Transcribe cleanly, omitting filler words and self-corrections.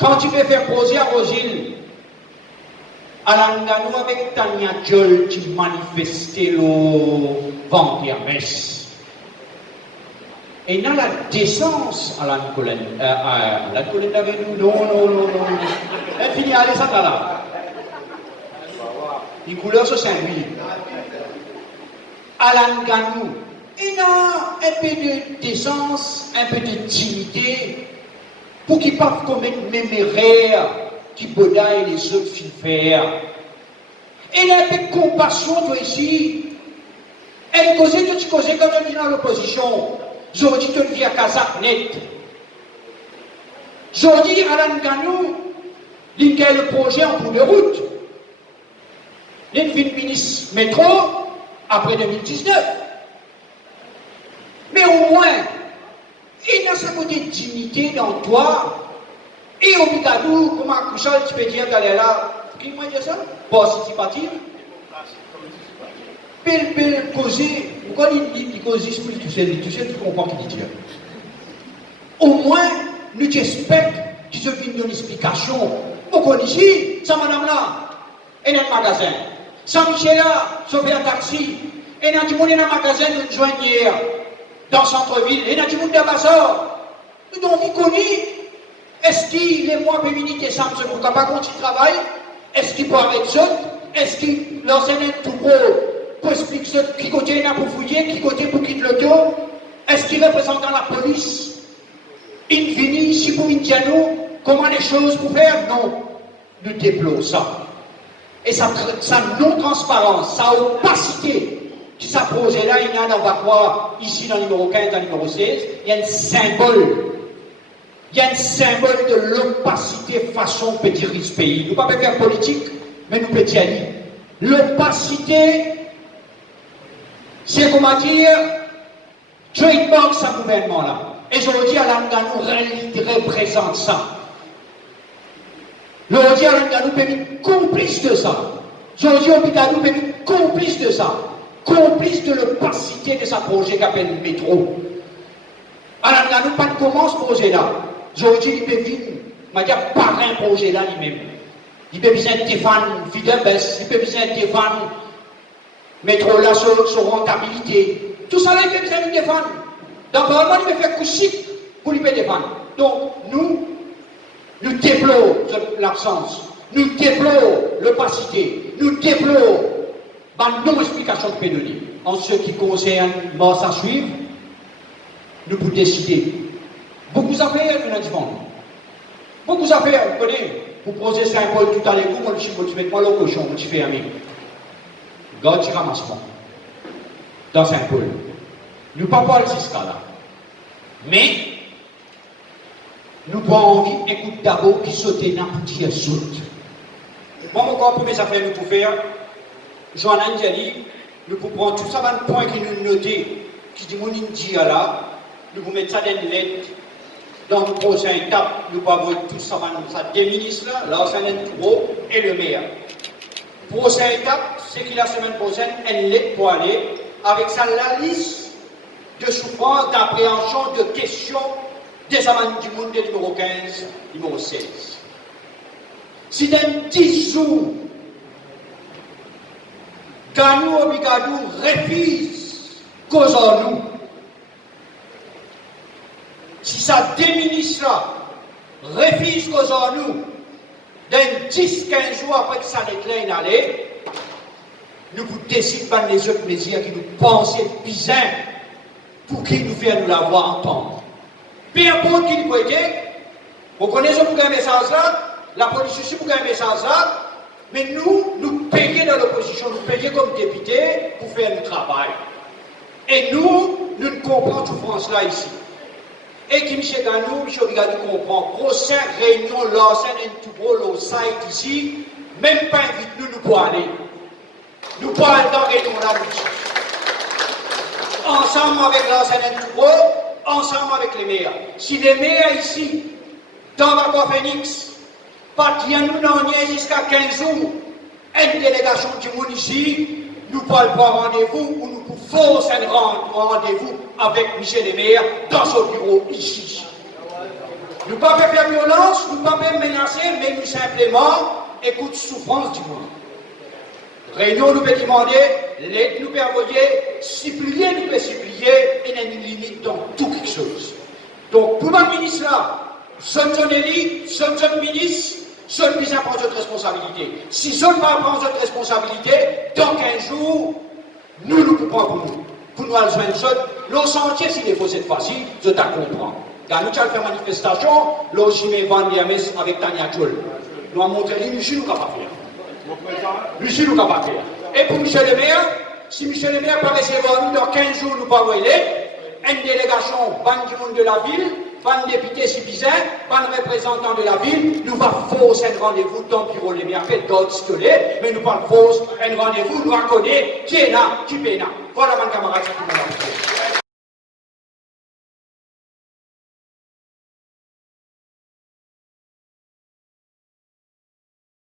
Quand tu peux faire poser à Rosine, à l'Anganou avec Tania Diol, tu manifestais le vent et à messe. Et dans la décence à la colonne avec nous, non. Elle finit à ça là. Une couleur sur Saint-Louis. À l'Anganou, il y a un peu de décence, un peu de dignité, pour qu'ils peuvent commettre même erreurs qui bodaillent les autres filles faire. Et il y a un peu de compassion, toi ici. Elle causait, tu causais quand on est dans l'opposition. J'aurais dit que tu viens à Kazakh net. J'aurais dit à l'Anganou, il y a le projet en cours de route. Il y a une ministre métro après 2019. Mais au moins, il y a ce côté de dignité dans toi. Et au Bicadou, comment Kouchal, tu peux dire d'aller là. Qui m'a dit ça? Participatif. Pile causer. Pourquoi il cause tout seul, tu comprends ce qu'il dit. Au moins, nous t'espérons qu'ils se viennent d'une explication. Pourquoi ici, ça madame là, elle est dans le magasin. Saint-Michel là, sauver un taxi. Et dans le monde dans le magasin de joignière, dans le centre-ville. Et dans le monde de Bassor. Nous avons connu. Est-ce qu'il les mois féminines et Samson ne peuvent pas continuer de travail? Est-ce qu'il peut arrêter ça? Est-ce qu'il l'enseigne tout gros pour expliquer ça? Qui côté il a pour fouiller? Qui côté pour quitter l'auto? Est-ce qu'il représente la police? Il vient ici pour Indiano. Comment les choses pour faire? Non. Nous déplorons ça. Et sa non-transparence, sa opacité qui s'appose là, il y a dans Bakwa, ici dans le numéro 15, dans le numéro 16, il y a un symbole. Il y a un symbole de l'opacité façon de diriger ce pays. Nous ne pouvons pas faire politique, mais nous pouvons dire l'opacité, c'est comment dire, trademark ce gouvernement-là. Et je le dis à l'Anganou, représente ça. Je le dis à l'Anganou, peut être complice de ça. Je le dis au Bicadou, peut être complice de ça. Complice de l'opacité de sa projet qu'appelle le métro. À l'Anganou, pas de comment ce projet-là. J'aurais dit, il peut vivre, il dit, pas un projet là lui-même. Il peut besoin de défendre Fidebès, il peut besoin de défendre métro là sur rentabilité. Tout ça là, il peut besoin de défendre. Donc, vraiment, il peut faire coucher pour lui défendre. Donc, nous déplorons l'absence, nous déplorons l'opacité, nous déplorons la non-explication de pédonie. En ce qui concerne mort à suivre, nous pouvons décider. Beaucoup d'affaires, nous avons beaucoup d'affaires, vous connaissez. Vous posez Saint-Paul tout à l'heure, moi, je mets moi le cochon, je fais ami. Garde, tu ramasses moi. Dans Saint-Paul. Nous ne pouvons pas jusqu'à là. Mais, nous avons envie d'écouter d'abord qui saute dans le petit saute. Moi, encore pour mes affaires, nous pouvons faire. Joanne Ndiali, nous pouvons prendre tout ça, un point qui nous noter, qui dit mon India là, nous pouvons mettre ça dans une lettre. Dans la prochaine étape, nous avons tout ça, des ministres, l'enseignant Touro et le maire. Prochaine étape, c'est que la semaine prochaine, elle est pour aller avec ça la liste de souffrances, d'appréhension, de questions des amants du monde de numéro 15, numéro 16. Si dans 10 jours, quand nous, au Bicadou, refuse cause en nous, si ça déministre là, refuse cause en nous, dans 10-15 jours après que ça décline aller, nous vous décidons par les autres mesures qui nous pensent bizarres pour qu'ils nous fassent nous l'avoir entendre. Peu importe qui nous peut être, vous connaissez pour un message là, la police aussi pour un message là, mais nous payons dans l'opposition, nous payons comme députés pour faire notre travail. Et nous ne comprenons tout France là ici. Et qui M. Ganou, M. Bicadou comprend. Prochaine réunion, l'ancien tout gros, le site ici, même pas invite nous pour aller. Nous pour aller dans réunion là, ensemble avec l'ancien tout gros, ensemble avec les maires. Si les maires ici, dans Bakwa Phoenix, partent nous dans jusqu'à 15 jours, une délégation du monde ici, nous parlons pour rendez-vous ou nous pouvons forcer un rendez-vous avec Michel le maire dans son bureau ici. Nous ne pouvons pas faire violence, nous ne pouvons pas menacer, mais nous simplement écoute souffrance du monde. Réunion nous peut demander, l'aide nous peut envoyer, supplier nous peut supplier, et il y a une limite dans tout quelque chose. Donc, pour ma ministre là, jeune élite, jeune ministre, seul qui prend votre responsabilité. Si je ne prends pas votre responsabilité, dans 15 jours, nous pouvons pour nous. Pour nous aller joindre le sentier, s'il est faux cette fois-ci, je t'accompagne. Car nous allons faire manifestation, là, je mets Van Diames avec Tania Tchol. Nous avons montré, Michel, nous ne pouvons pas faire. Michel, nous ne pouvons pas faire. Et pour Michel le maire, si Michel le maire peut recevoir nous dans 15 jours, nous ne pouvons pas une délégation, du monde de la ville, un député suffisant, un représentant de la ville, nous va forcer un rendez-vous dans le bureau, les maires, d'autres squelettes, mais nous parlons force un rendez-vous, nous reconnaissons qui est là, qui est là. Voilà, mon camarade, c'est tout le monde.